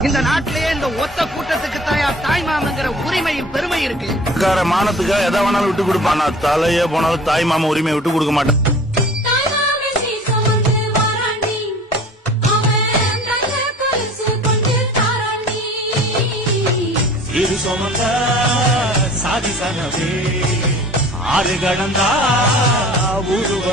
இந்த நாட்டிலேயே இந்த ஒத்த கூட்டத்துக்கு தாய் மாமங்கிற உரிமையும் பெருமை இருக்கு. மானத்துக்காக எதை வேணாலும் விட்டு கொடுப்பான். நான் தலையே போனாலும் தாய் மாமா உரிமையை விட்டு கொடுக்க மாட்டேன். இது சுமந்த சாதி சனவே ஆறு கடந்தா ஊருவ